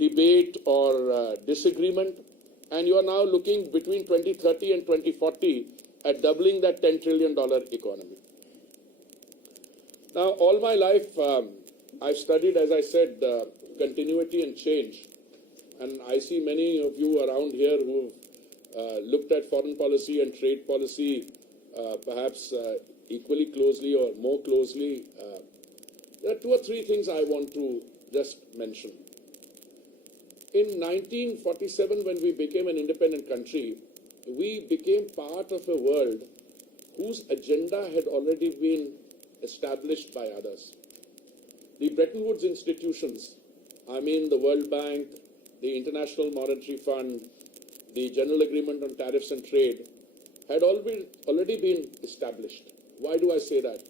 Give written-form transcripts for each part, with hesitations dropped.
debate or disagreement, and you are now looking between 2030 and 2040 at doubling that $10 trillion economy. Now, all my life, I've studied, as I said, continuity and change. And I see many of you around here who've looked at foreign policy and trade policy perhaps equally closely or more closely. There are two or three things I want to just mention. In 1947, when we became an independent country, we became part of a world whose agenda had already been established by others. The Bretton Woods institutions, I mean the World Bank, the International Monetary Fund, the General Agreement on Tariffs and Trade, had already been established. Why do I say that?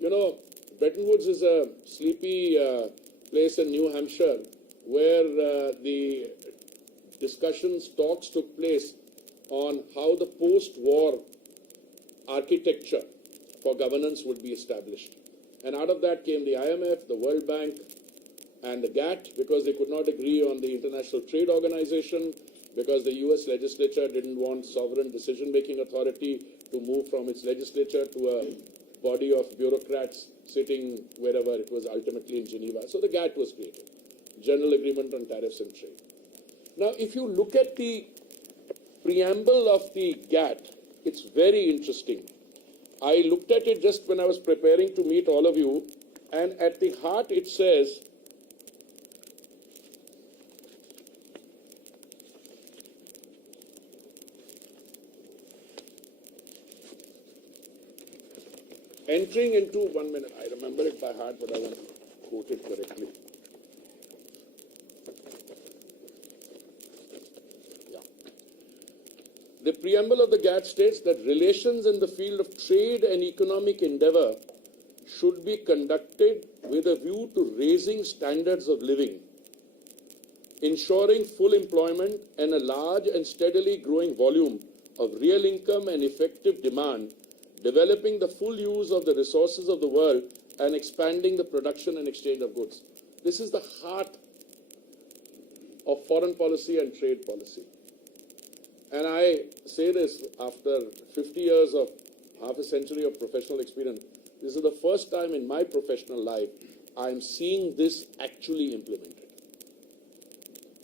You know, Bretton Woods is a sleepy place in New Hampshire where the talks took place on how the post-war architecture for governance would be established. And out of that came the IMF, the World Bank, and the GATT, because they could not agree on the International Trade Organization, because the US legislature didn't want sovereign decision-making authority to move from its legislature to a body of bureaucrats sitting wherever it was, ultimately in Geneva. So the GATT was created, General Agreement on Tariffs and Trade. Now, if you look at the preamble of the GATT, it's very interesting. I looked at it just when I was preparing to meet all of you, and at the heart it says, entering into, 1 minute, I remember it by heart, but I want to quote it correctly. The preamble of the GATT states that relations in the field of trade and economic endeavor should be conducted with a view to raising standards of living, ensuring full employment and a large and steadily growing volume of real income and effective demand, developing the full use of the resources of the world, and expanding the production and exchange of goods. This is the heart of foreign policy and trade policy. And I say this after 50 years of half a century of professional experience. This is the first time in my professional life I'm seeing this actually implemented.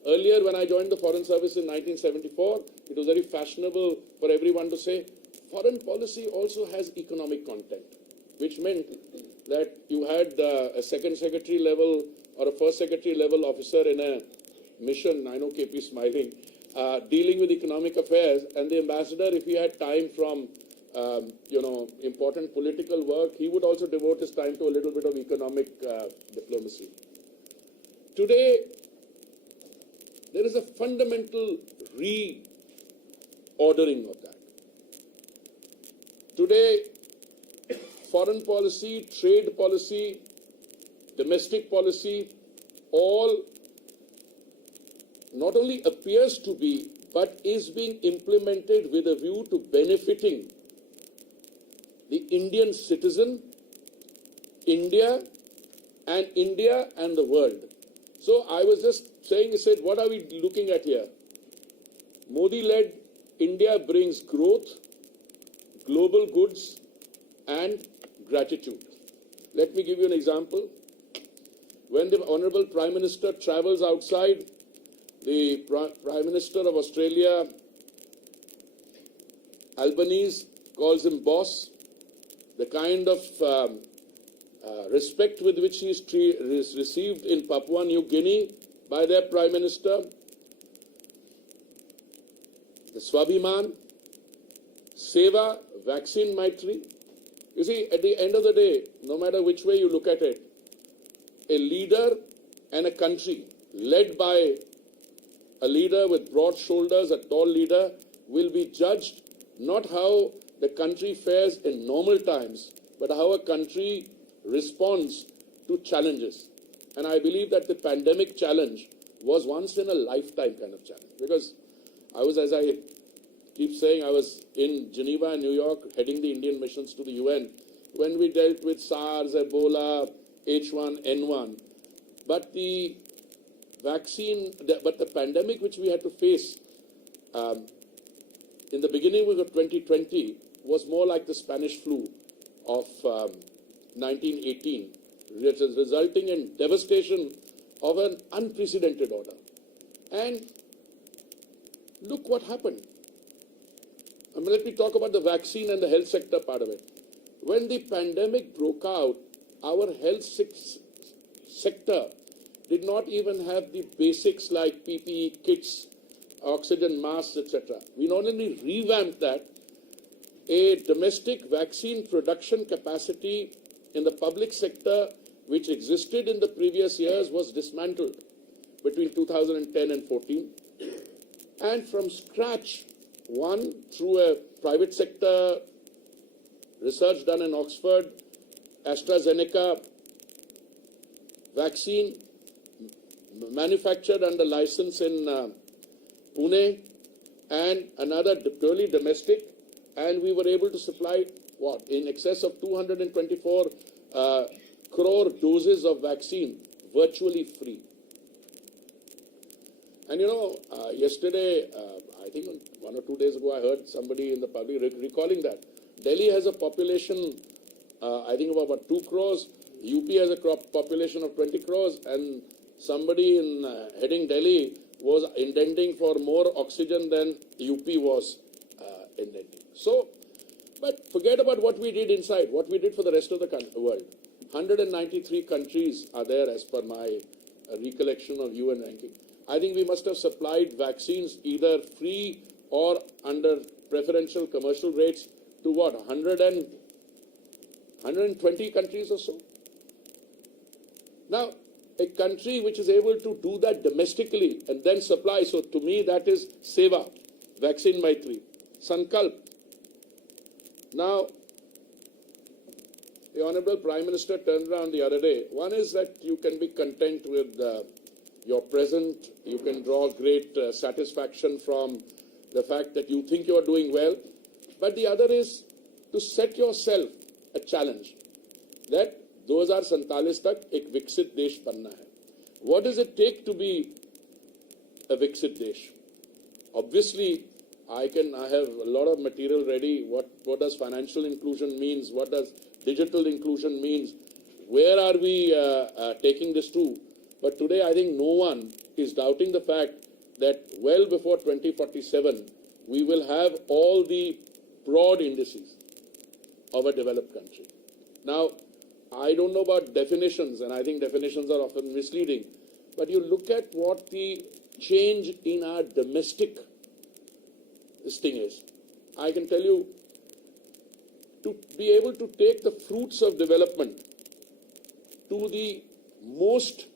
Earlier, when I joined the Foreign Service in 1974, it was very fashionable for everyone to say, foreign policy also has economic content, which meant that you had a second secretary level or a first secretary level officer in a mission, I know KP smiling, dealing with economic affairs, and the ambassador, if he had time from, important political work, he would also devote his time to a little bit of economic diplomacy. Today, there is a fundamental reordering of that. Today, foreign policy, trade policy, domestic policy, all not only appears to be, but is being implemented with a view to benefiting the Indian citizen, India and the world. So I was just saying, I said, what are we looking at here? Modi-led India brings growth, global goods and gratitude. Let me give you an example. When the Honorable Prime Minister travels outside, the Prime Minister of Australia, Albanese, calls him boss. The kind of respect with which he is received in Papua New Guinea by their Prime Minister, the Swabhiman, Seva, vaccine Maitri. You see, at the end of the day, no matter which way you look at it, a leader and a country led by a leader with broad shoulders, a tall leader, will be judged not how the country fares in normal times, but how a country responds to challenges. And I believe that the pandemic challenge was once in a lifetime kind of challenge. Because I was, as I keep saying, I was in Geneva and New York heading the Indian missions to the UN when we dealt with SARS, Ebola, H1N1. But the but the pandemic which we had to face in the beginning of 2020 was more like the Spanish flu of 1918, which is resulting in devastation of an unprecedented order. And look what happened. Let me talk about the vaccine and the health sector part of it. When the pandemic broke out, our health sector did not even have the basics like PPE kits, oxygen masks, etc. We not only revamped that, a domestic vaccine production capacity in the public sector which existed in the previous years was dismantled between 2010 and 14. And from scratch, one, through a private sector research done in Oxford, AstraZeneca vaccine manufactured under license in Pune, and another purely domestic, and we were able to supply in excess of 224 crore doses of vaccine virtually free. And yesterday, I think 1 or 2 days ago, I heard somebody in the public recalling that Delhi has a population, I think of about 2 crores, UP has a population of 20 crores, and somebody in heading Delhi was intending for more oxygen than UP was intending. So, but forget about what we did inside, what we did for the rest of the world. 193 countries are there as per my recollection of UN ranking. I think we must have supplied vaccines either free or under preferential commercial rates to 120 countries or so. Now, a country which is able to do that domestically and then supply, so to me that is Seva, Vaccine Maitri, Sankalp. Now, the Honorable Prime Minister turned around the other day. One is that you can be content with your present, you can draw great satisfaction from the fact that you think you are doing well. But the other is to set yourself a challenge that 2047 तक एक विकसित देश बनना है. What does it take to be a विकसित देश? Obviously, I have a lot of material ready. What does financial inclusion means? What does digital inclusion means? Where are we taking this to? But today, I think no one is doubting the fact that well before 2047, we will have all the broad indices of a developed country. Now, I don't know about definitions, and I think definitions are often misleading, but you look at what the change in our domestic thing is. I can tell you, to be able to take the fruits of development to the most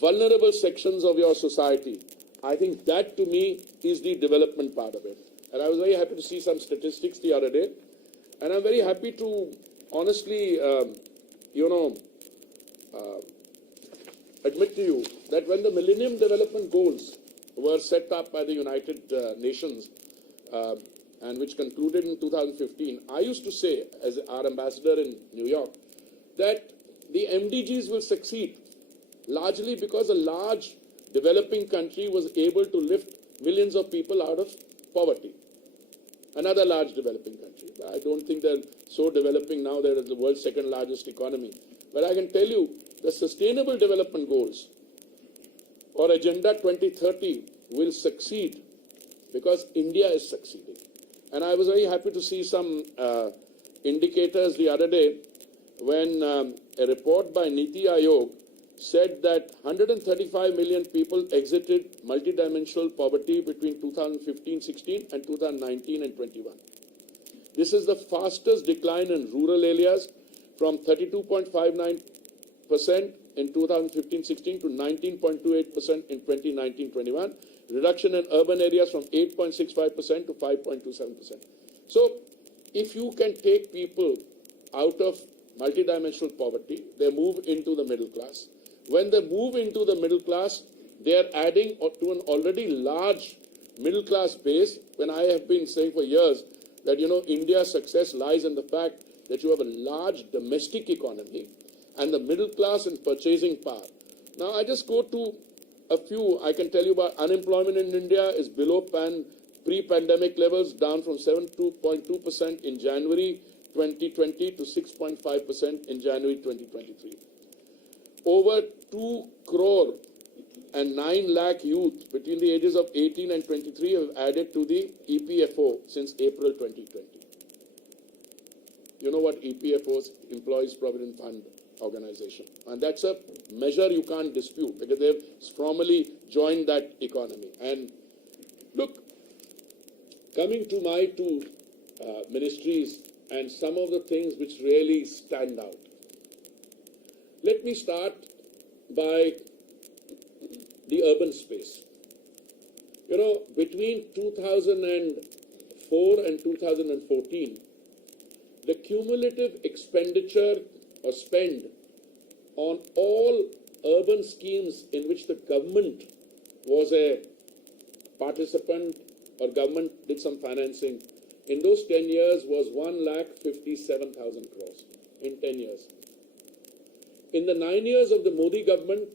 vulnerable sections of your society, I think that to me is the development part of it. And I was very happy to see some statistics the other day, and I'm very happy to honestly, admit to you that when the Millennium Development Goals were set up by the United Nations and which concluded in 2015, I used to say, as our ambassador in New York, that the MDGs will succeed largely because a large developing country was able to lift millions of people out of poverty. Another large developing country. I don't think they're so developing now, they're the world's second largest economy. But I can tell you, the Sustainable Development Goals or Agenda 2030 will succeed because India is succeeding. And I was very happy to see some indicators the other day when a report by Niti Aayog said that 135 million people exited multidimensional poverty between 2015-16 and 2019 and 21. This is the fastest decline in rural areas from 32.59% in 2015-16 to 19.28% in 2019-21. Reduction in urban areas from 8.65% to 5.27%. So, if you can take people out of multidimensional poverty, they move into the middle class. When they move into the middle class, they are adding to an already large middle class base. When I have been saying for years that, India's success lies in the fact that you have a large domestic economy and the middle class and purchasing power. Now, I just go to a few. I can tell you about unemployment in India is below pre-pandemic levels, down from 7.2% in January 2020 to 6.5% in January 2023. Over 2 crore and 9 lakh youth between the ages of 18 and 23 have added to the EPFO since April 2020. You know what EPFO is? Employees Provident Fund Organization. And that's a measure you can't dispute because they've formally joined that economy. And look, coming to my two ministries and some of the things which really stand out. Let me start by the urban space. You know, between 2004 and 2014, the cumulative expenditure or spend on all urban schemes in which the government was a participant or government did some financing, in those 10 years was 1,57,000 crores in 10 years. In the 9 years of the Modi government,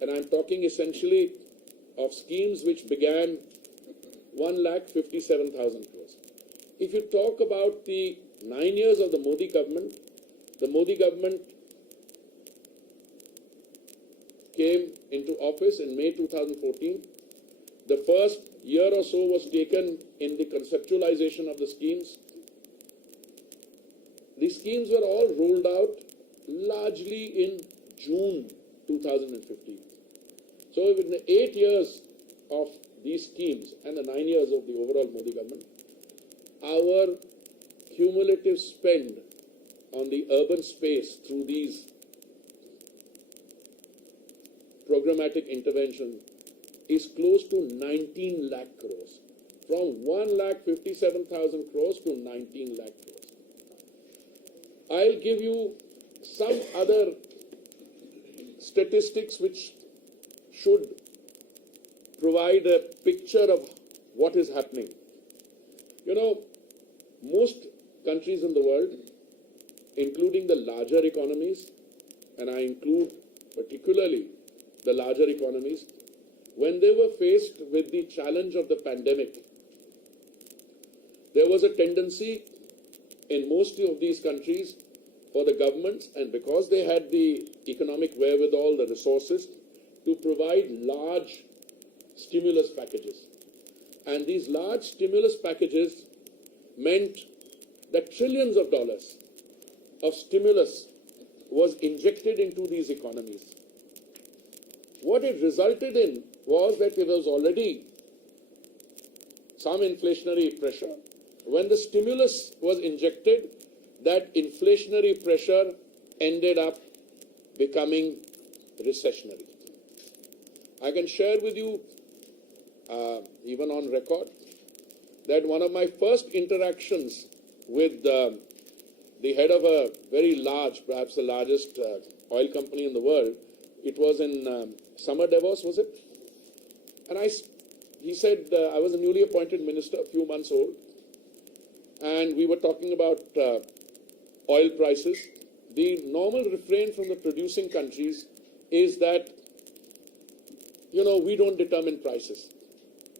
and I'm talking essentially of schemes which began 1,57,000 crores. If you talk about the 9 years of the Modi government came into office in May 2014. The first year or so was taken in the conceptualization of the schemes. The schemes were all rolled out largely in June 2015. So in the 8 years of these schemes and the 9 years of the overall Modi government, our cumulative spend on the urban space through these programmatic intervention is close to 19 lakh crores. From 1,57,000 crores to 19 lakh crores. I'll give you some other statistics which should provide a picture of what is happening. You know, most countries in the world, including the larger economies, and I include particularly the larger economies, when they were faced with the challenge of the pandemic, there was a tendency in most of these countries for the governments, and because they had the economic wherewithal, the resources, to provide large stimulus packages. And these large stimulus packages meant that trillions of dollars of stimulus was injected into these economies. What it resulted in was that there was already some inflationary pressure. When the stimulus was injected, that inflationary pressure ended up becoming recessionary. I can share with you, even on record, that one of my first interactions with the head of a very large, perhaps the largest oil company in the world, it was in Summer Davos, was it? And he said, I was a newly appointed minister, a few months old, and we were talking about oil prices. The normal refrain from the producing countries is that, you know, we don't determine prices.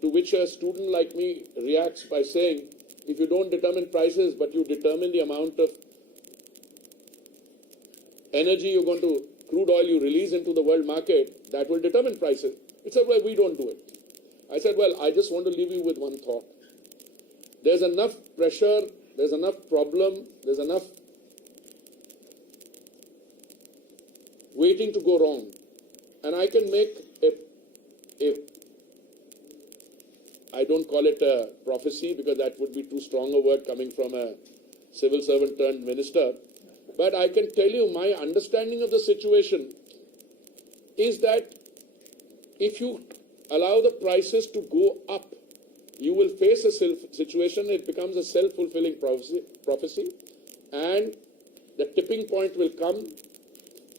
To which a student like me reacts by saying, if you don't determine prices, but you determine the amount of energy you're going to, crude oil you release into the world market, that will determine prices. He said, well, we don't do it. I said, well, I just want to leave you with one thought. There's enough pressure, there's enough problem, there's enough waiting to go wrong. And I can make I don't call it a prophecy because that would be too strong a word coming from a civil servant turned minister. But I can tell you my understanding of the situation is that if you allow the prices to go up, you will face a situation, it becomes a self-fulfilling prophecy, and the tipping point will come,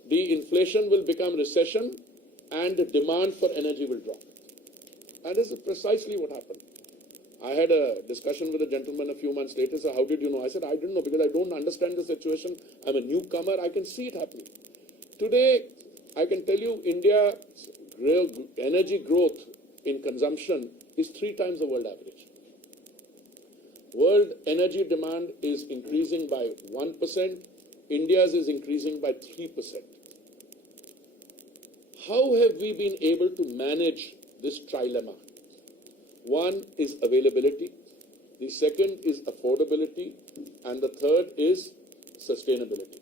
the inflation will become recession, and the demand for energy will drop. And this is precisely what happened. I had a discussion with a gentleman a few months later. So how did you know? I said, I didn't know because I don't understand the situation. I'm a newcomer. I can see it happening. Today, I can tell you India's real energy growth in consumption is 3 times the world average. World energy demand is increasing by 1%. India's is increasing by 3%. How have we been able to manage this trilemma? One is availability, the second is affordability, and the third is sustainability.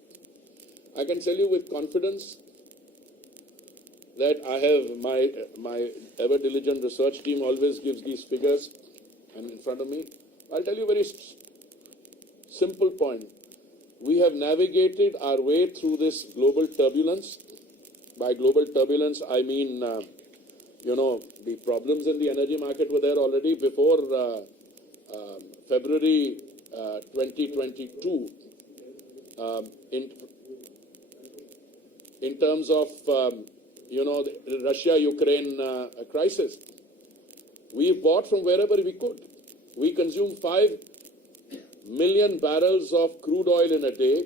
I can tell you with confidence that I have my ever diligent research team always gives these figures and in front of me. I'll tell you a very simple point. We have navigated our way through this global turbulence. By global turbulence, I mean, the problems in the energy market were there already before February 2022. In terms of, the Russia-Ukraine crisis, we bought from wherever we could. We consumed 5 million barrels of crude oil in a day.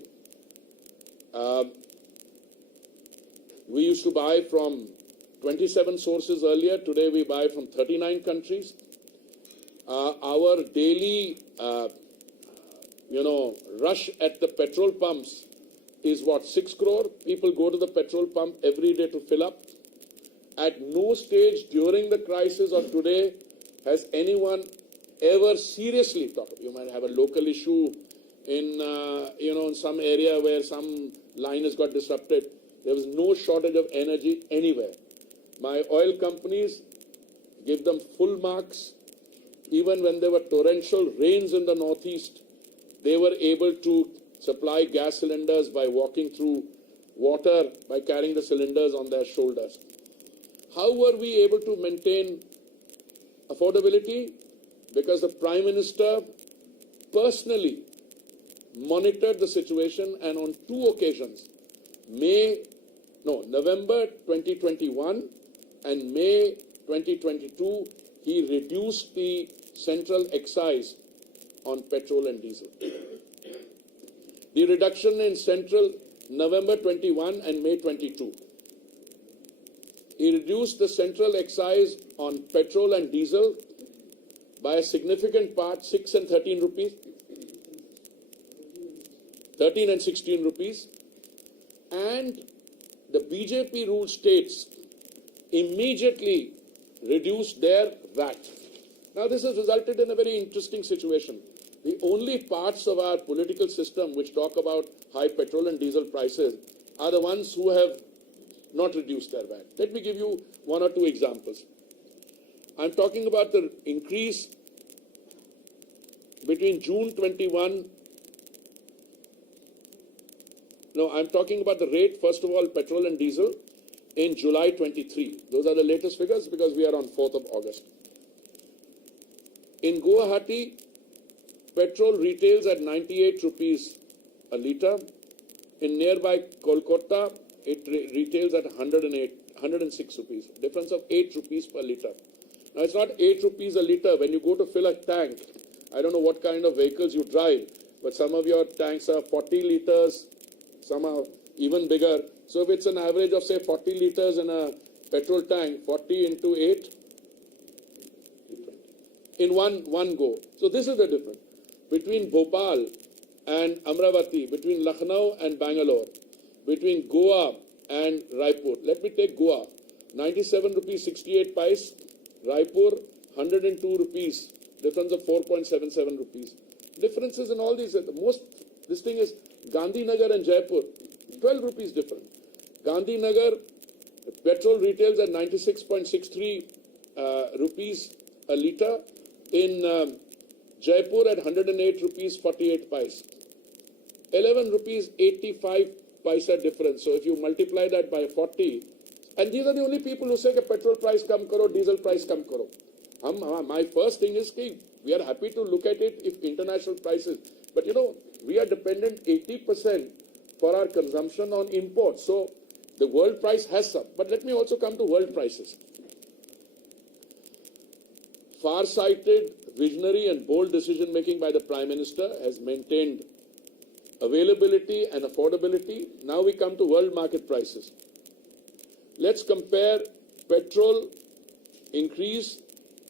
We used to buy from 27 sources earlier. Today we buy from 39 countries. Our daily, rush at the petrol pumps is 6 crore. People go to the petrol pump every day to fill up. At no stage during the crisis of today has anyone ever seriously talked. You might have a local issue in, in some area where some line has got disrupted. There was no shortage of energy anywhere. My oil companies give them full marks. Even when there were torrential rains in the northeast, they were able to supply gas cylinders by walking through water, by carrying the cylinders on their shoulders. How were we able to maintain affordability? Because the Prime Minister personally monitored the situation, and on 2 occasions, November 2021 and May 2022, he reduced the central excise on petrol and diesel. The reduction in central November 21 and May 22. He reduced the central excise on petrol and diesel by a significant part, 6 and 13 rupees, 13 and 16 rupees, and the BJP ruled states immediately reduced their VAT. Now this has resulted in a very interesting situation. The only parts of our political system which talk about high petrol and diesel prices are the ones who have not reduced their VAT. Let me give you 1 or 2 examples. I'm talking about the increase between June 21. No, I'm talking about the rate, first of all, petrol and diesel in July 23. Those are the latest figures because we are on 4th of August. In Guwahati, petrol retails at 98 rupees a litre. In nearby Kolkata, it retails at 106 rupees. Difference of 8 rupees per litre. Now, it's not 8 rupees a litre. When you go to fill a tank, I don't know what kind of vehicles you drive, but some of your tanks are 40 litres, some are even bigger. So if it's an average of, say, 40 litres in a petrol tank, 40 into 8, in one go. So this is the difference. Between Bhopal and Amravati, between Lucknow and Bangalore, between Goa and Raipur. Let me take Goa. 97 rupees 68 paise. Raipur, 102 rupees. Difference of 4.77 rupees. Differences in all these. This thing is Gandhinagar and Jaipur. 12 rupees different. Gandhinagar, petrol retails at 96.63 rupees a litre. In Jaipur at 108 rupees 48 paise. 11 rupees 85 paisa difference. So if you multiply that by 40, and these are the only people who say that petrol price come karo, diesel price come karo. My first thing is that we are happy to look at it if international prices, but we are dependent 80% for our consumption on imports. So the world price has some. But let me also come to world prices. Far-sighted, visionary and bold decision-making by the Prime Minister has maintained availability and affordability. Now we come to world market prices. Let's compare petrol increase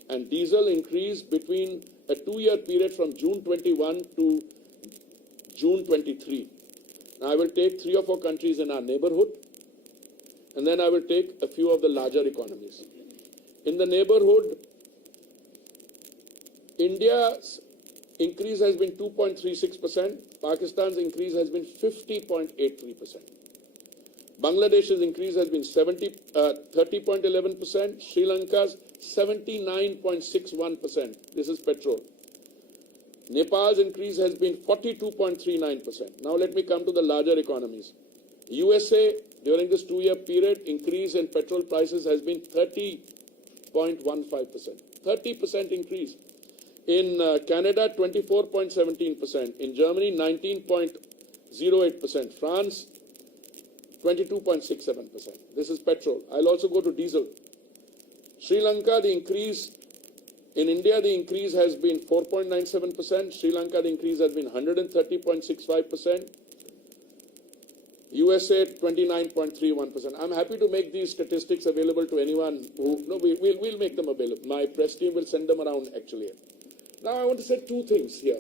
and diesel increase between a 2-year period from June 21 to June 23. Now I will take 3 or 4 countries in our neighborhood, and then I will take a few of the larger economies. In the neighborhood, India's increase has been 2.36%, Pakistan's increase has been 50.83%. Bangladesh's increase has been 30.11%, Sri Lanka's 79.61%. This is petrol. Nepal's increase has been 42.39%. Now let me come to the larger economies. USA, during this 2-year period, increase in petrol prices has been 30.15%. 30% increase. In Canada, 24.17%. In Germany, 19.08%. France, 22.67%. This is petrol. I'll also go to diesel. Sri Lanka, the increase. In India, the increase has been 4.97%. Sri Lanka, the increase has been 130.65%. USA, 29.31%. I'm happy to make these statistics available to anyone who... No, we'll make them available. My press team will send them around, actually. Now, I want to say 2 things here.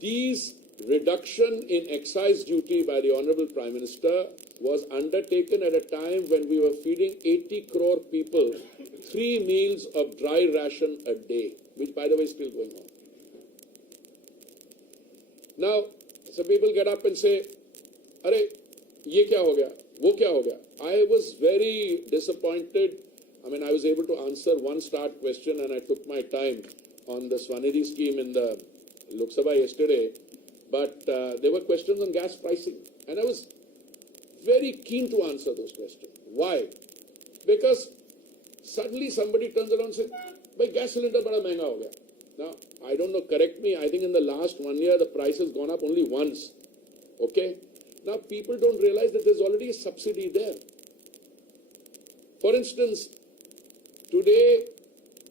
These reduction in excise duty by the Honorable Prime Minister was undertaken at a time when we were feeding 80 crore people 3 meals of dry ration a day, which, by the way, is still going on. Now, some people get up and say, "Are, ye kya ho gaya? Wo kya ho gaya?" I was very disappointed. I mean, I was able to answer one start question, and I took my time on the Swanidhi scheme in the Lok Sabha yesterday. But there were questions on gas pricing, and I was very keen to answer those questions. Why? Because suddenly somebody turns around and says, "Bhai, gas cylinder bada mehenga ho gaya." Now, I don't know, correct me, I think in the last 1 year the price has gone up only once. Okay? Now, people don't realize that there's already a subsidy there. For instance, today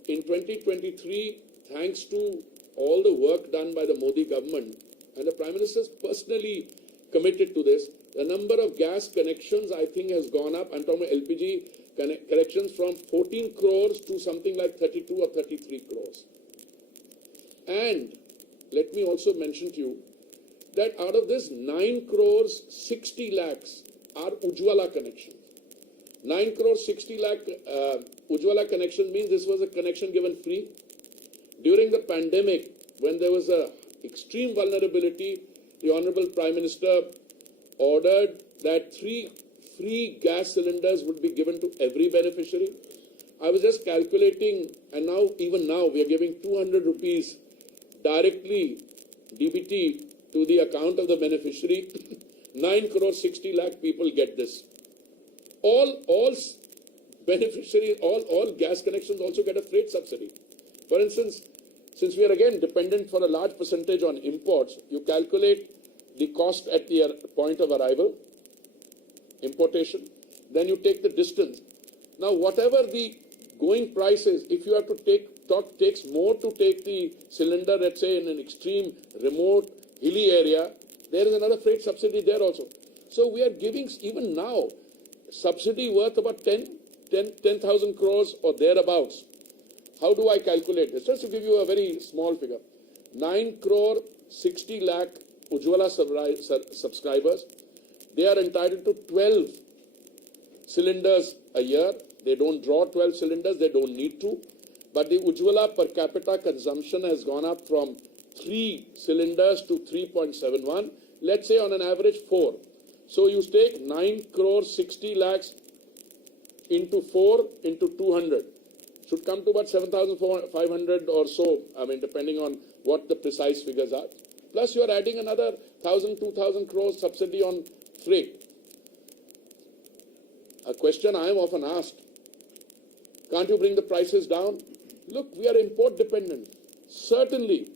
in 2023, thanks to all the work done by the Modi government, and the Prime Minister is personally committed to this, the number of gas connections, I think, has gone up. I'm talking about LPG connections from 14 crores to something like 32 or 33 crores. And let me also mention to you that out of this 9 crores 60 lakhs are Ujjwala connections. 9 crores 60 lakh Ujjwala connection means this was a connection given free. During the pandemic, when there was a extreme vulnerability, the Honorable Prime Minister ordered that 3 free gas cylinders would be given to every beneficiary. I was just calculating, and now, even now, we are giving 200 rupees directly, DBT, to the account of the beneficiary. 9 crore 60 lakh people get this. All beneficiaries, all gas connections also get a freight subsidy. For instance, since we are again dependent for a large percentage on imports, you calculate the cost at the point of arrival, importation, then you take the distance. Now, whatever the going price is, if you have to takes more to take the cylinder, let's say in an extreme, remote, hilly area, there is another freight subsidy there also. So we are giving, even now, subsidy worth about 10,000 crores or thereabouts. How do I calculate this? Just to give you a very small figure. 9 crore 60 lakh Ujjwala subscribers, they are entitled to 12 cylinders a year. They don't draw 12 cylinders, they don't need to. But the Ujjwala per capita consumption has gone up from 3 cylinders to 3.71. Let's say on an average 4. So you take 9 crore 60 lakhs into 4 into 200. Should come to about 7,500 or so, I mean, depending on what the precise figures are. Plus, you are adding another 1,000, 2,000 crores subsidy on freight. A question I am often asked, can't you bring the prices down? Look, we are import dependent. Certainly,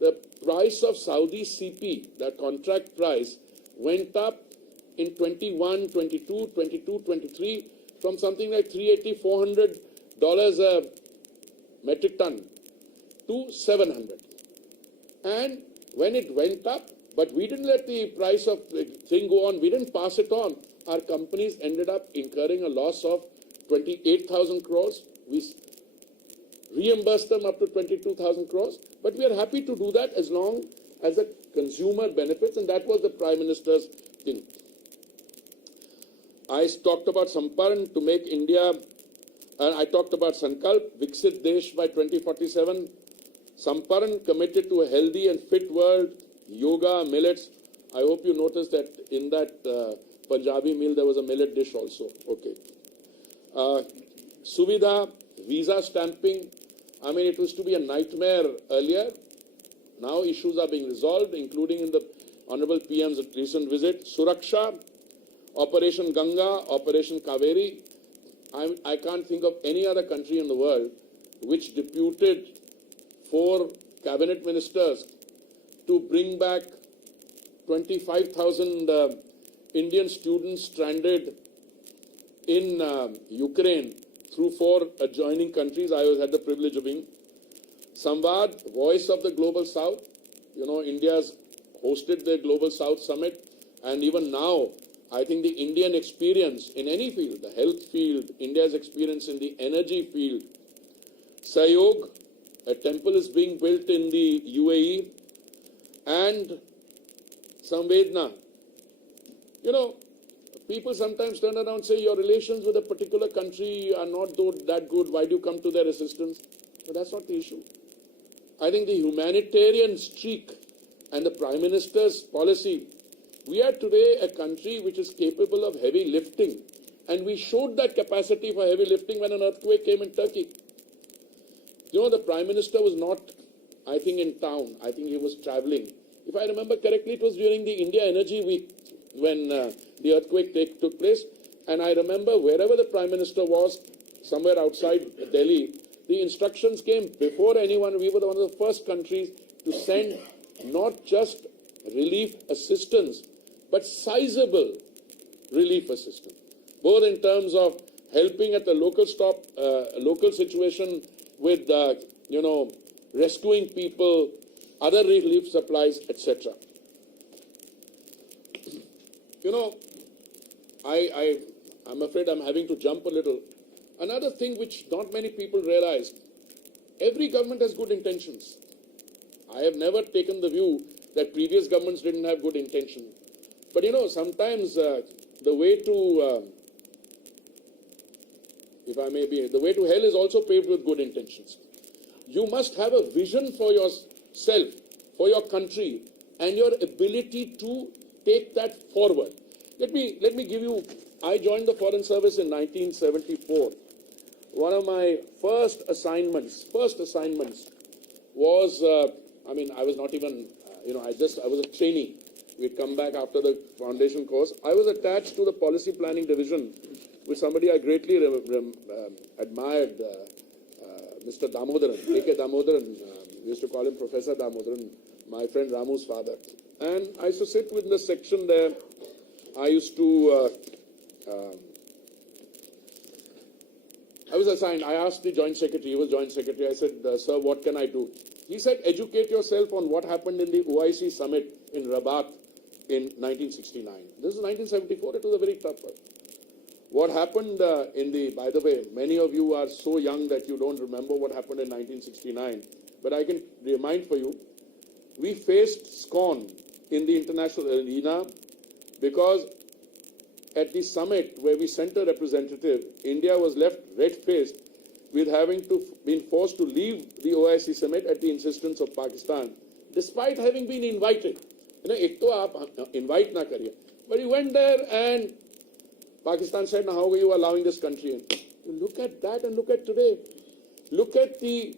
the price of Saudi CP, that contract price, went up in 21, 22, 22, 23 from something like $380, $400 a metric ton to 700. And when it went up, but we didn't let the price of the thing go on, we didn't pass it on. our companies ended up incurring a loss of 28,000 crores. We reimbursed them up to 22,000 crores. But we are happy to do that as long as the consumer benefits, and that was the Prime Minister's thing. I talked about Samparan to make India, and I talked about Sankalp, Viksit Desh by 2047. Samparan committed to a healthy and fit world, yoga, millets. I hope you noticed that in that Punjabi meal there was a millet dish also. Okay. Suvidha, visa stamping. I mean, it used to be a nightmare earlier. Now issues are being resolved, including in the Honorable PM's recent visit. Suraksha, Operation Ganga, Operation Kaveri. I can't think of any other country in the world which deputed 4 cabinet ministers to bring back 25,000 Indian students stranded in Ukraine through 4 adjoining countries. I had the privilege of being. Samvad, Voice of the Global South. You know, India's hosted the Global South Summit, and even now, I think the Indian experience in any field, the health field, India's experience in the energy field. Sayog, a temple is being built in the UAE, and Samvedna. You know, people sometimes turn around and say your relations with a particular country are not that good. Why do you come to their assistance? But that's not the issue. I think the humanitarian streak and the Prime Minister's policy, we are today a country which is capable of heavy lifting, and we showed that capacity for heavy lifting when an earthquake came in Turkey. You know, the Prime Minister was not, I think, in town. I think he was traveling. If I remember correctly, it was during the India Energy Week when the earthquake took place. And I remember wherever the Prime Minister was, somewhere outside Delhi, the instructions came before anyone. We were one of the first countries to send not just relief assistance, but sizable relief assistance, both in terms of helping at the local situation with, rescuing people, other relief supplies, etc. You know, I'm afraid I'm having to jump a little. Another thing which not many people realize, every government has good intentions. I have never taken the view that previous governments didn't have good intention. But you know, sometimes the way to, the way to hell is also paved with good intentions. You must have a vision for yourself, for your country, and your ability to take that forward. Let me give you, I joined the Foreign Service in 1974. One of my first assignments was, I was not even, I was a trainee. We'd come back after the foundation course. I was attached to the policy planning division with somebody I greatly admired, Mr. Damodaran, A.K. Damodaran. We used to call him Professor Damodaran, my friend Ramu's father. And I used to sit with the section there. I used to, I was assigned, I asked the Joint Secretary, he was Joint Secretary, I said, sir, what can I do? He said, educate yourself on what happened in the OIC summit in Rabat in 1969. This is 1974, it was a very tough one. What happened by the way, many of you are so young that you don't remember what happened in 1969, but I can remind for you, we faced scorn in the international arena because at the summit where we sent a representative, India was left red-faced with having been forced to leave the OIC summit at the insistence of Pakistan, despite having been invited. You know, ek to aap invite na kariye. But he went there and Pakistan said, now how are you allowing this country in? You look at that and look at today. Look at the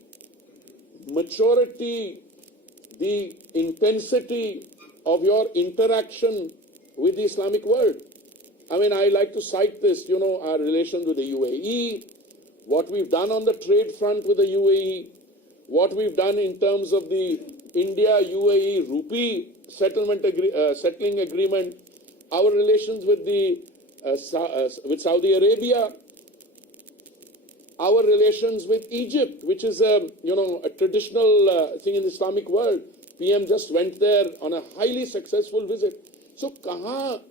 maturity, the intensity of your interaction with the Islamic world. I mean, I like to cite this, our relations with the UAE, what we've done on the trade front with the UAE, what we've done in terms of the India-UAE rupee settling agreement, our relations with with Saudi Arabia, our relations with Egypt, which is a traditional thing in the Islamic world. PM just went there on a highly successful visit. So,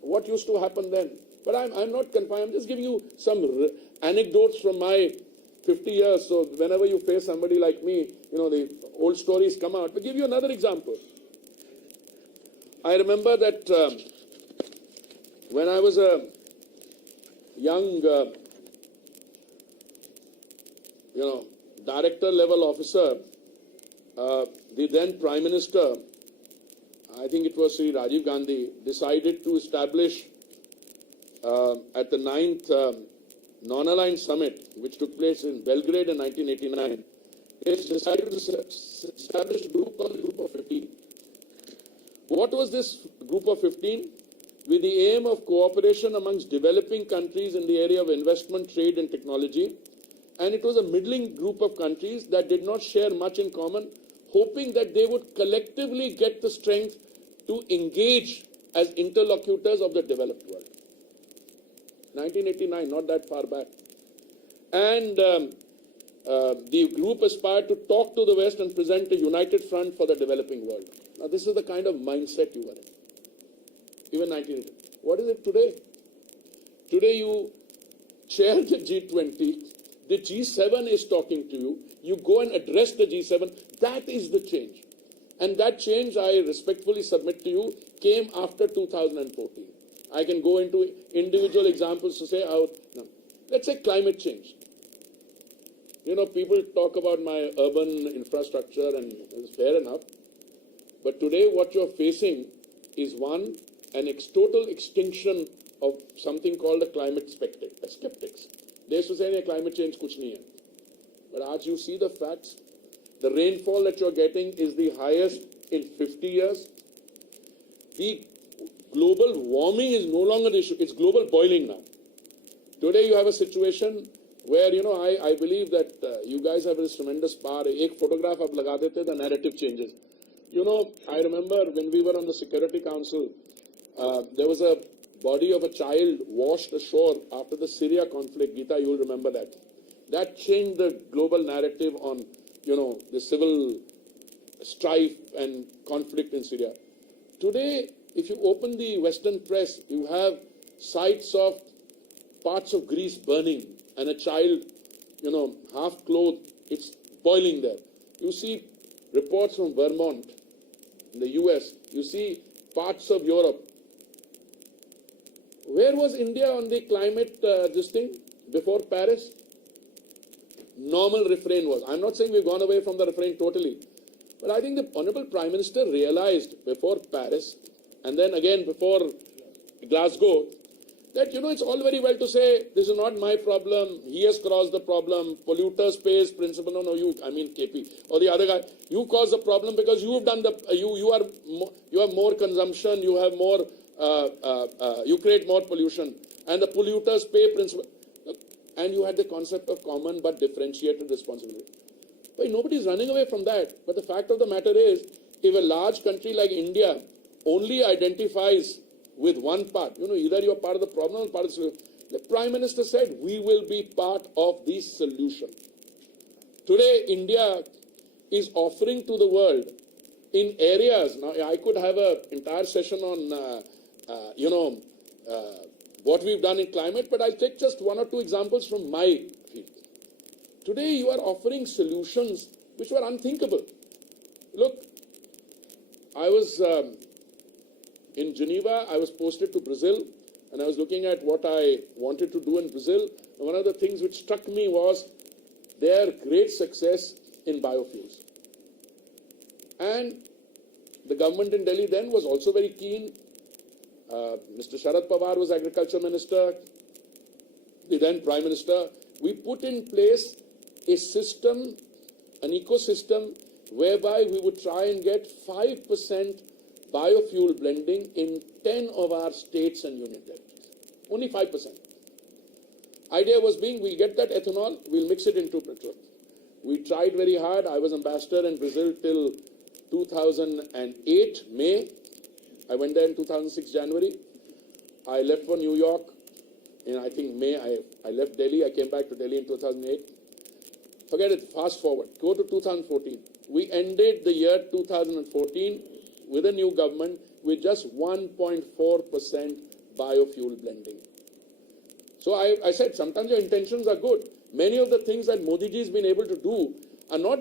what used to happen then? But I'm not confined. I'm just giving you some anecdotes from my 50 years. So whenever you face somebody like me, the old stories come out. But give you another example. I remember that when I was a young, director level officer, the then Prime Minister, I think it was Shri Rajiv Gandhi, decided to establish at the 9th Non-Aligned Summit, which took place in Belgrade in 1989, it decided to establish a group called the Group of 15. What was this Group of 15? With the aim of cooperation amongst developing countries in the area of investment, trade and technology. And it was a middling group of countries that did not share much in common, hoping that they would collectively get the strength to engage as interlocutors of the developed world. 1989, not that far back. And the group aspired to talk to the West and present a united front for the developing world. Now, this is the kind of mindset you were in. Even 1980. What is it today? Today you chair the G20, the G7 is talking to you, you go and address the G7. That is the change. And that change, I respectfully submit to you, came after 2014. I can go into individual examples to say how. No. Let's say climate change. People talk about my urban infrastructure, and it's fair enough. But today what you're facing is an total extinction of something called a climate skeptics. They used to say, climate change kuch nahi hai. But as you see the facts, the rainfall that you're getting is the highest in 50 years. The global warming is no longer the issue. It's global boiling now. Today you have a situation where, I believe that you guys have this tremendous power. Ek photograph aap laga dete, the narrative changes. I remember when we were on the Security Council, there was a body of a child washed ashore after the Syria conflict. Geeta, you'll remember that. That changed the global narrative on, the civil strife and conflict in Syria. Today, if you open the Western press, you have sights of parts of Greece burning and a child, half clothed. It's boiling there. You see reports from Vermont, in the US. You see parts of Europe. Where was India on the climate this thing before Paris? Normal refrain was. I'm not saying we've gone away from the refrain totally. But I think the Honorable Prime Minister realized before Paris and then again before Glasgow that, it's all very well to say, this is not my problem, he has caused the problem, polluters pays principle. No, you, KP, or the other guy, you caused the problem because you've done you have more consumption, you have more, you create more pollution, and the polluters pay principle. And you had the concept of common but differentiated responsibility. But nobody's running away from that. But the fact of the matter is, if a large country like India only identifies with one part, either you're part of the problem or part of the solution. The Prime Minister said, we will be part of the solution. Today, India is offering to the world in areas, now I could have an entire session on, what we've done in climate, but I'll take just one or two examples from my field. Today, you are offering solutions which were unthinkable. Look, I was in Geneva, I was posted to Brazil, and I was looking at what I wanted to do in Brazil. And one of the things which struck me was their great success in biofuels. And the government in Delhi then was also very keen. Mr. Sharad Pawar was Agriculture Minister, the then Prime Minister. We put in place a system, an ecosystem, whereby we would try and get 5% biofuel blending in 10 of our states and union territories. Only 5%. Idea was we'll get that ethanol, we'll mix it into petrol. We tried very hard. I was ambassador in Brazil till 2008, May. I went there in 2006, January. I left for New York in, I think, May. I left Delhi. I came back to Delhi in 2008. Forget it. Fast forward. Go to 2014. We ended the year 2014 with a new government with just 1.4% biofuel blending. So I said, sometimes your intentions are good. Many of the things that Modi ji has been able to do are not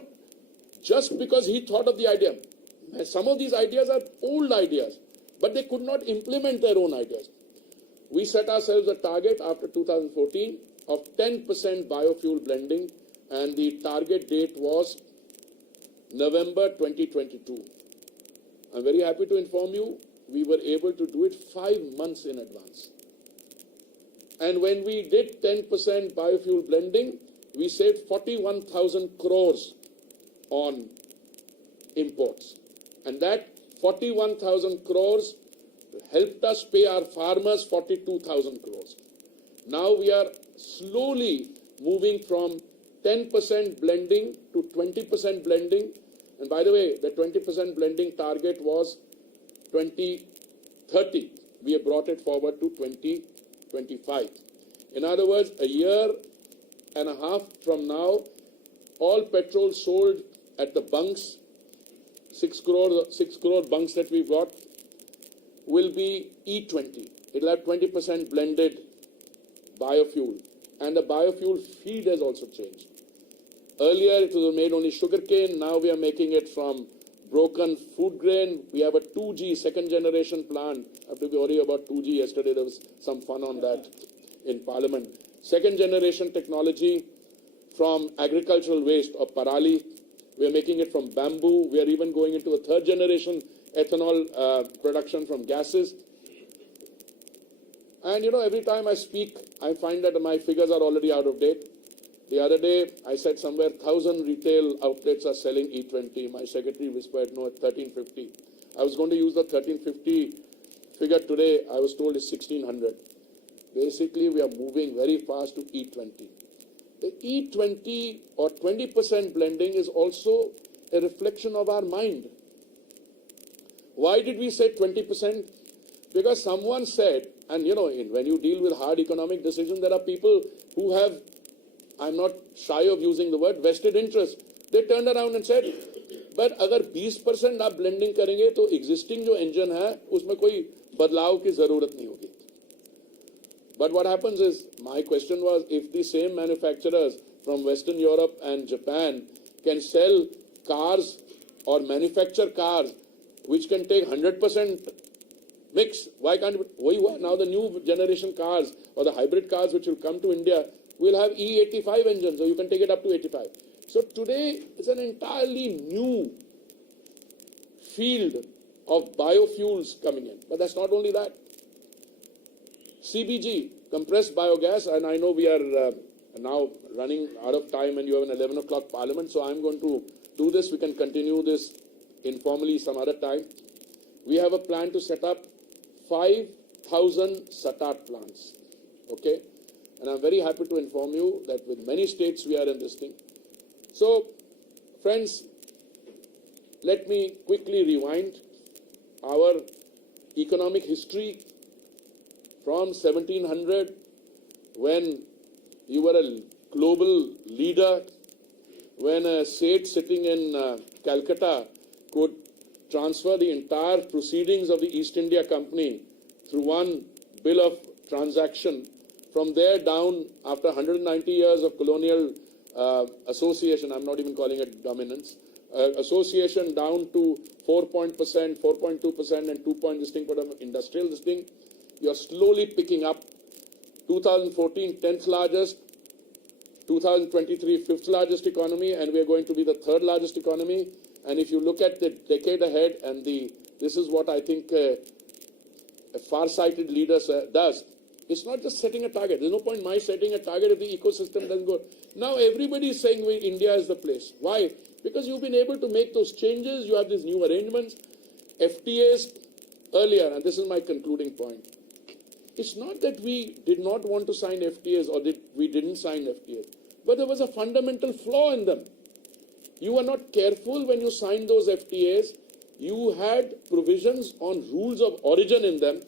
just because he thought of the idea. Some of these ideas are old ideas, but they could not implement their own ideas. We set ourselves a target after 2014 of 10% biofuel blending, and the target date was November 2022. I'm very happy to inform you, we were able to do it 5 months in advance. And when we did 10% biofuel blending, we saved 41,000 crores on imports. And that 41,000 crores helped us pay our farmers 42,000 crores. Now we are slowly moving from 10% blending to 20% blending. And by the way, the 20% blending target was 2030. We have brought it forward to 2025. In other words, a year and a half from now, all petrol sold at the bunks, 6 crore bunks that we've got, will be E20. It'll have 20% blended biofuel. And the biofuel feed has also changed. Earlier it was made only sugarcane, now we are making it from broken food grain. We have a 2G, second generation plant. I have to be worried about 2G. Yesterday there was some fun on that in Parliament. Second generation technology from agricultural waste or parali. We are making it from bamboo. We are even going into a third generation ethanol production from gases. And you know, every time I speak, I find that my figures are already out of date. The other day, I said somewhere 1,000 retail outlets are selling E20. My secretary whispered, no, 1,350. I was going to use the 1,350 figure today. I was told it's 1,600. Basically, we are moving very fast to E20. The E20 or 20% blending is also a reflection of our mind. Why did we say 20%? Because someone said, and you know, when you deal with hard economic decisions, there are people who have, I'm not shy of using the word, vested interest. They turned around and said, but अगर 20% आप blending करेंगे तो existing जो engine है उसमें कोई बदलाव की जरूरत नहीं होगी. But what happens is, my question was, if the same manufacturers from Western Europe and Japan can sell cars or manufacture cars which can take 100% mix, why can't it? Now the new generation cars or the hybrid cars which will come to India will have E85 engines, so you can take it up to 85. So today it's an entirely new field of biofuels coming in. But that's not only that. CBG, compressed biogas, and I know we are now running out of time and you have an 11 o'clock parliament, so I'm going to do this. We can continue this informally some other time. We have a plan to set up 5,000 SATAT plants, okay? And I'm very happy to inform you that with many states we are in this thing. So, friends, let me quickly rewind our economic history from 1700, when you were a global leader, when a Seth sitting in Calcutta could transfer the entire proceedings of the East India Company through one bill of transaction. From there down, after 190 years of colonial association, I'm not even calling it dominance, association down to 4%, 4.2% and 2% this thing for the industrial this thing, you're slowly picking up. 2014, 10th largest, 2023, 5th largest economy, and we are going to be the 3rd largest economy. And if you look at the decade ahead, and this is what I think a far-sighted leader does, it's not just setting a target. There's no point in my setting a target if the ecosystem doesn't go. Now everybody is saying India is the place. Why? Because you've been able to make those changes, you have these new arrangements. FTAs earlier, and this is my concluding point. It's not that we did not want to sign FTAs or we didn't sign FTAs, but there was a fundamental flaw in them. You were not careful when you signed those FTAs. You had provisions on rules of origin in them.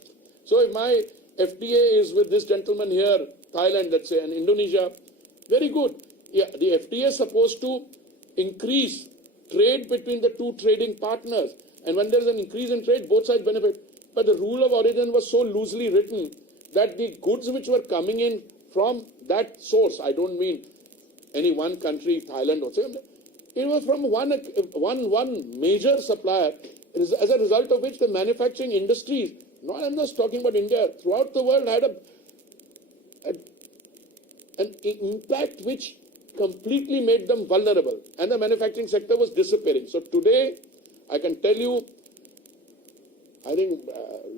So if my FTA is with this gentleman here, Thailand, let's say, and Indonesia, very good. Yeah, the FTA is supposed to increase trade between the two trading partners. And when there's an increase in trade, both sides benefit. But the rule of origin was so loosely written that the goods which were coming in from that source. I don't mean any one country, Thailand or something. It was from one major supplier, as a result of which the manufacturing industries, I'm not talking about India, throughout the world had an impact which completely made them vulnerable, and the manufacturing sector was disappearing. So today, I can tell you, I think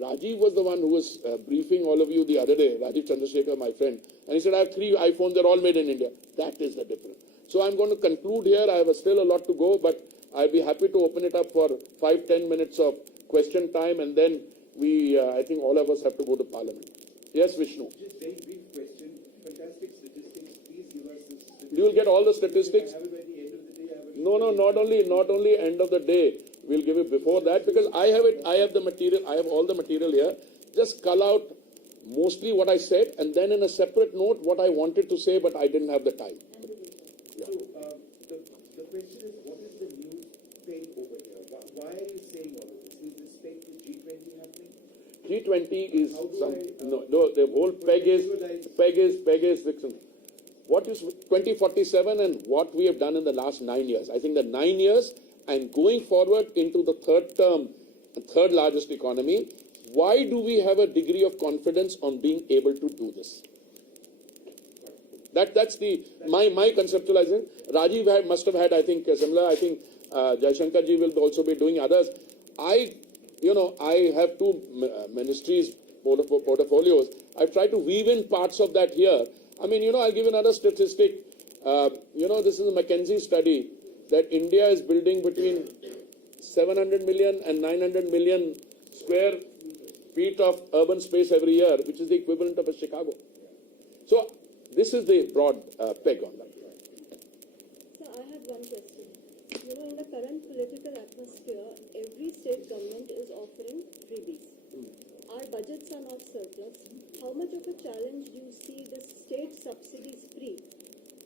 Rajiv was the one who was briefing all of you the other day, Rajiv Chandrasekhar, my friend, and he said, I have 3 iPhones, they're all made in India. That is the difference. So I'm going to conclude here. I have still a lot to go, but I'll be happy to open it up for 5-10 minutes of question time, and then I think all of us have to go to Parliament. Yes, Vishnu. Just very brief question. Fantastic statistics. Please give us the statistics. You will get all the statistics. Have it by the end of the day. No, not only end of the day. We'll give it before that, because I have the material. I have all the material here. Just cull out mostly what I said, and then in a separate note what I wanted to say, but I didn't have the time. Yeah. So the question is, what is the new peg over here? Why are you saying all of this? Is this peg to G20 happening? G20 is the whole peg is Vixen. What is 2047 and what we have done in the last 9 years? I think the 9 years and going forward into the third largest economy, why do we have a degree of confidence on being able to do this? That's my conceptualizing. Rajiv must have had, I think, similar. I think Jaishankar ji will also be doing others. I have 2 ministries portfolios. I've tried to weave in parts of that here. I mean, I'll give another statistic. This is a McKinsey study that India is building between 700 million and 900 million square feet of urban space every year, which is the equivalent of a Chicago. So this is the broad peg on that. So I had one question. In the current political atmosphere, every state government is offering freebies. Our budgets are not surplus. How much of a challenge do you see the state subsidies free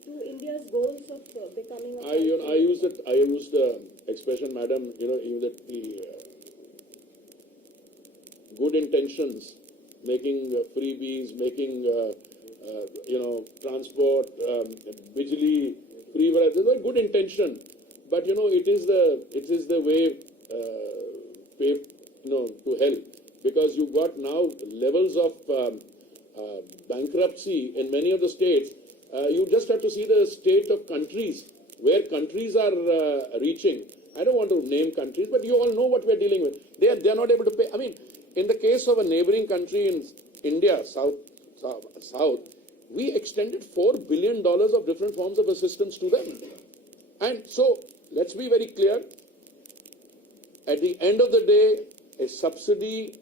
to India's goals of becoming a I use the expression, madam, that the good intentions, making freebies, making transport, bijli, free, there's a good intention, but it is the way to hell, because you've got now levels of bankruptcy in many of the states. You just have to see the state of countries, where countries are reaching. I don't want to name countries, but you all know what we're dealing with. They are not able to pay. I mean, in the case of a neighboring country in India, South, we extended $4 billion of different forms of assistance to them. And so, let's be very clear. At the end of the day, a subsidy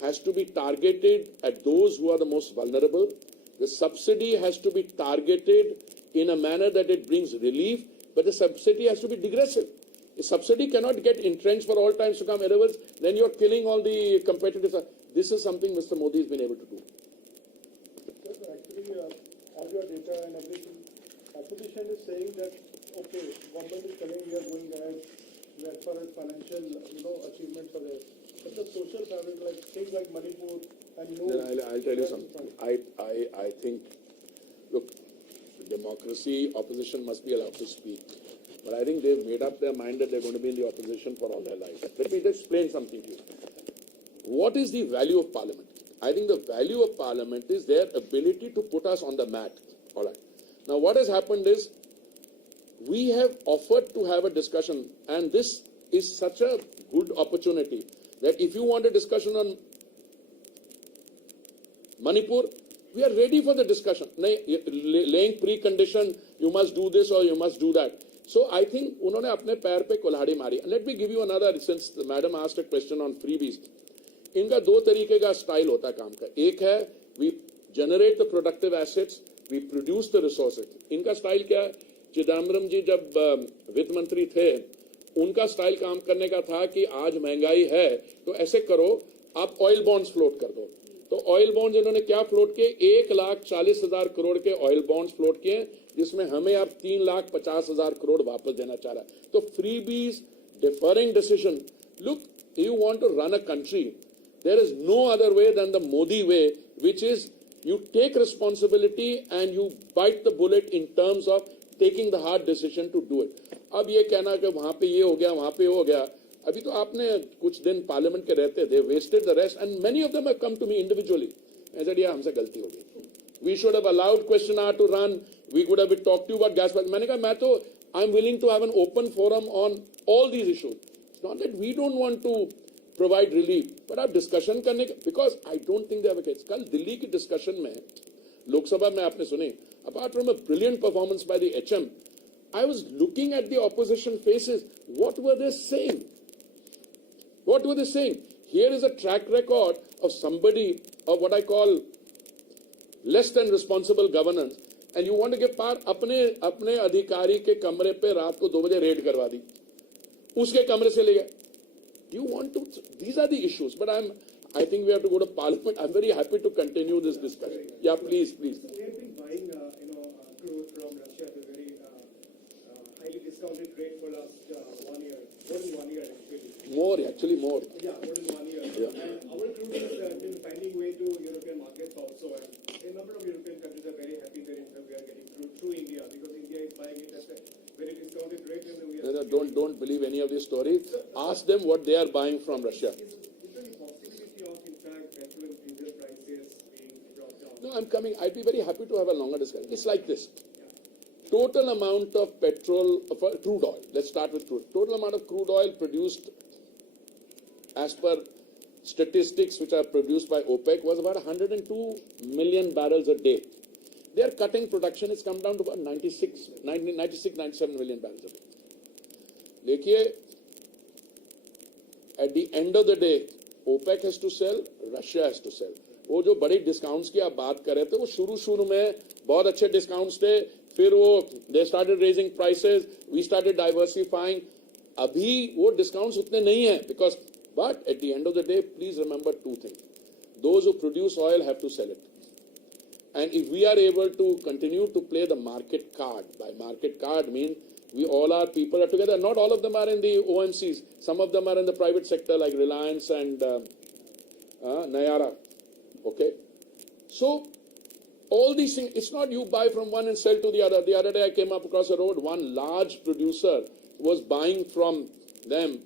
has to be targeted at those who are the most vulnerable. The subsidy has to be targeted in a manner that it brings relief, but the subsidy has to be digressive. A subsidy cannot get entrenched for all times to come. Otherwise, then you're killing all the competitors. This is something Mr. Modi has been able to do. Actually, all your data and everything, opposition is saying that, okay, government is telling we are going ahead as far as financial, achievements are there. But the social fabric, like things like Manipur and I'll tell you something. I think, look, democracy, opposition must be allowed to speak. But I think they've made up their mind that they're going to be in the opposition for all their lives. Let me just explain something to you. What is the value of Parliament? I think the value of Parliament is their ability to put us on the mat. All right. Now, what has happened is, we have offered to have a discussion, and this is such a good opportunity that if you want a discussion on Manipur, we are ready for the discussion. Laying precondition, you must do this or you must do that. So I think उन्होंने अपने पैर पे कुल्हाड़ी मारी. Let me give you another, since the madam asked a question on freebies. इनका 2 तरीके का style होता है काम का. एक है, we generate the productive assets, we produce the resources. इनका स्टाइल क्या है? चिदम्बरम जी जब वित्त मंत्री थे, उनका स्टाइल काम करने का था कि आज महंगाई है तो ऐसे करो, आप ऑयल बॉन्ड्स फ्लोट कर दो. तो ऑयल बॉन्ड्स इन्होंने क्या फ्लोट किए? 1,40,000 करोड़ के ऑयल बॉन्ड्स फ्लोट किए, जिसमें हमें अब 3,50,000 करोड़ वापस देना चाह रहा है. तो freebies, deferring decision. Look, you want to run a country, there is no other way than the Modi way, which is You take responsibility and you bite the bullet in terms of taking the hard decision to do it. अब ये कहना कि वहाँ पे ये हो गया, वहाँ पे हो गया, अभी तो आपने कुछ दिन पार्लियामेंट के रहते, they wasted the rest, and many of them have come to me individually. I said, yeah, हमसे गलती हो गई. We should have allowed question hour to run. We could have talked to you about gas. मैंने कहा मैं तो I'm willing to have an open forum on all these issues. It's not that we don't want to provide relief, but आप discussion करने का, because I don't think they have a case. कल दिल्ली की discussion में, लोकसभा में आपने सुनी, apart from a brilliant performance by the HM, I was looking at the opposition faces. What were they saying? What were they saying? Here is a track record of somebody of what I call less than responsible governance, and you want to give power अपने अधिकारी के कमरे पे रात को 2 बजे red करवा दी, उसके कमरे से ले गए. You want to? These are the issues. But I think we have to go to Parliament. I'm very happy to continue this discussion. Yeah, please. We have been buying, crude from Russia at a very highly discounted rate for last 1 year, more than 1 year actually. More, actually more. Yeah, more than 1 year. Yeah. And our crude has been finding way to European markets also. And a number of European countries are very happy that we are getting crude through India, because India is buying it at a very discounted rate. And we are Don't believe any of these stories. Ask them what they are buying from Russia. Is there any possibility of, in fact, petrol and diesel prices being brought down? No, I'm coming. I'd be very happy to have a longer discussion. It's like this. Total amount of petrol, crude oil. Let's start with crude. Total amount of crude oil produced as per statistics which are produced by OPEC was about 102 million barrels a day. They are cutting production. It's come down to about 96, 97 million barrels a day. देखिए, at the end of the day, OPEC has to sell, Russia has to sell. वो जो बड़ी discounts की आप बात कर रहे थे, वो शुरू में बहुत अच्छे डिस्काउंट्स थे, फिर वो they started raising prices, we started diversifying. अभी वो डिस्काउंट्स उतने नहीं हैं, because but at the end of the day, please remember 2 things. Those who produce oil have to sell it. And if we are able to continue to play the market card, by market card means we all our people are together. Not all of them are in the OMCs. Some of them are in the private sector like Reliance and Nayara. Okay? So, all these things, it's not you buy from one and sell to the other. The other day I came up across a road, one large producer was buying from them,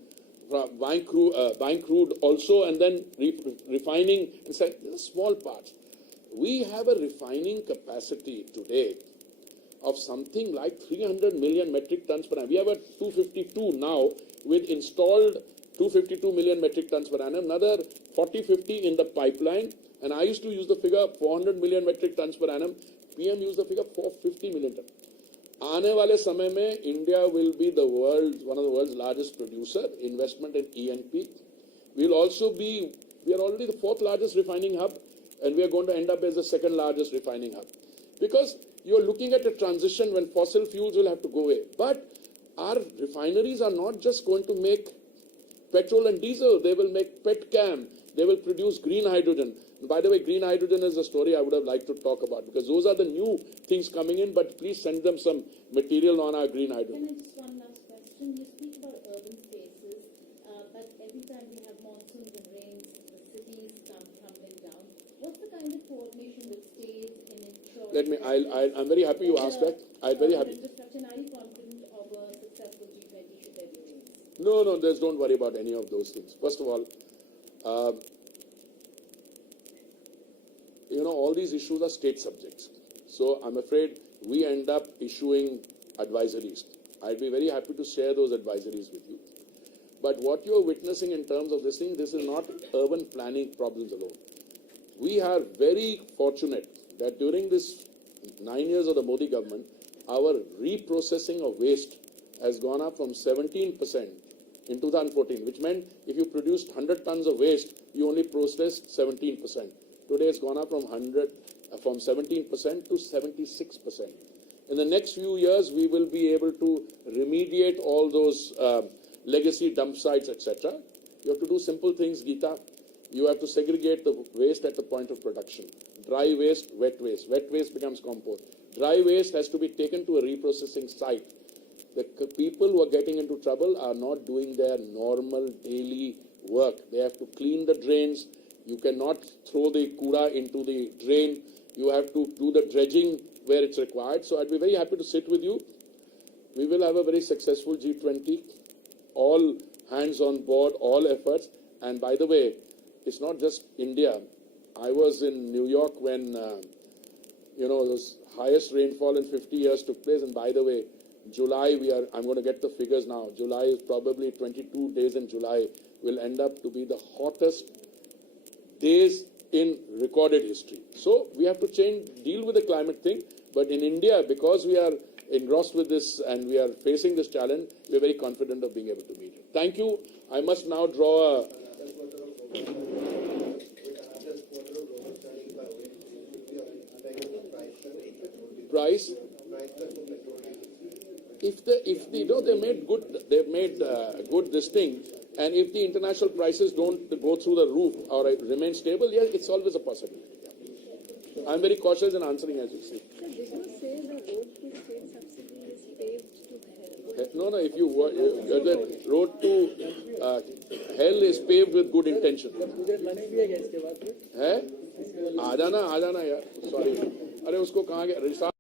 buying crude also, and then refining and selling. These are small parts. We have a refining capacity today of something like 300 million metric tons per annum. We have a 252 now with installed 252 million metric tons per annum, another 40-50 in the pipeline. And I used to use the figure 400 million metric tons per annum. PM used the figure 450 million tons. आने वाले समय में India will be one of the world's largest producer, investment in E&P. We are already the 4th largest refining hub, and we are going to end up as the 2nd largest refining hub. Because you are looking at a transition when fossil fuels will have to go away. But our refineries are not just going to make petrol and diesel, they will make petchem, they will produce green hydrogen. And by the way, green hydrogen is a story I would have liked to talk about, because those are the new things coming in, but please send them some material on our green hydrogen. Can I just one last question? You speak about urban spaces, but every time we have monsoons and rains, the cities come tumbling down. What's the kind of coordination with states in ensuring... I'm very happy you asked that. I'm very happy. Infrastructure, are you confident of a successful G20 should there be rains? No, don't worry about any of those things. First of all, all these issues are state subjects. So I'm afraid we end up issuing advisories. I'd be very happy to share those advisories with you. But what you're witnessing in terms of this thing, this is not urban planning problems alone. We are very fortunate that during this 9 years of the Modi government, our reprocessing of waste has gone up from 17% in 2014, which meant if you produced 100 tons of waste, you only processed 17%. Today it's gone up from 17% to 76%. In the next few years, we will be able to remediate all those legacy dump sites, etc. You have to do simple things, Geeta. You have to segregate the waste at the point of production. Dry waste, wet waste. Wet waste becomes compost. Dry waste has to be taken to a reprocessing site. The people who are getting into trouble are not doing their normal daily work. They have to clean the drains. You cannot throw the kura into the drain. You have to do the dredging where it's required. So I'd be very happy to sit with you. We will have a very successful G20. All hands on board, all efforts. And by the way, it's not just India. I was in New York when, the highest rainfall in 50 years took place. And by the way, July, I'm going to get the figures now. July is probably 22 days in July will end up to be the hottest days in recorded history. So we have to deal with the climate thing. But in India, because we are engrossed with this and we are facing this challenge, we are very confident of being able to meet it. Thank you. I must now draw a... Price. They've made good this thing, and if the international prices don't go through the roof or remain stable, yes, it's always a possibility. I'm very cautious in answering, as you see. So did you say the road to state subsidy is paved to hell? No, if the road to hell is paved with good intention. है? आ जाना यार. Sorry. अरे उसको कहाँ गया?